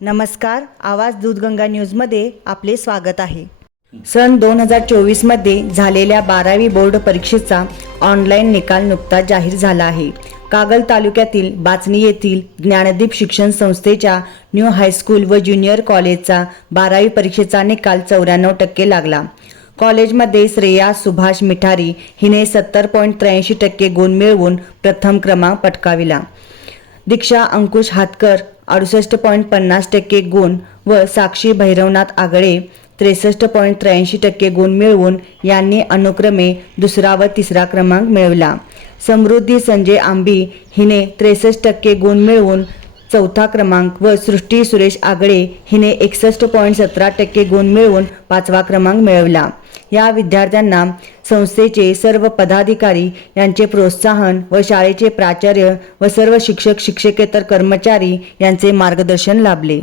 नमस्कार आवाज दूधगंगा न्यूजमध्ये आपले स्वागत आहे. सन दोन हजार चोवीसमध्ये झालेल्या बारावी बोर्ड परीक्षेचा ऑनलाईन निकाल नुकताच जाहीर झाला आहे. कागल तालुक्यातील बाचणी येथील ज्ञानदीप शिक्षण संस्थेच्या न्यू हायस्कूल व ज्युनियर कॉलेजचा बारावी परीक्षेचा निकाल चौऱ्याण्णव टक्के लागला. कॉलेजमध्ये श्रेया सुभाष मिठारी हिने सत्तर पॉईंट त्र्याऐंशी टक्के गुण मिळवून प्रथम क्रमांक पटकाविला. दीक्षा अंकुश हातकर अडुसष्ट पॉईंट पन्नास टक्के गुण व साक्षी भैरवनाथ आगळे त्रेसष्ट पॉईंट त्र्याऐंशी टक्के गुण मिळवून यांनी अनुक्रमे दुसरा व तिसरा क्रमांक मिळवला. समृद्धी संजय आंबी हिने त्रेसष्ट टक्के गुण मिळवून चौथा क्रमांक व सृष्टी सुरेश आगळे हिने एकसष्ट पॉईंट सतरा टक्के गुण मिळवून पाचवा क्रमांक मिळवला. या विद्यार्थ्यांना संस्थेचे सर्व पदाधिकारी यांचे प्रोत्साहन व शाळेचे प्राचार्य व सर्व शिक्षक शिक्षकेतर कर्मचारी यांचे मार्गदर्शन लाभले.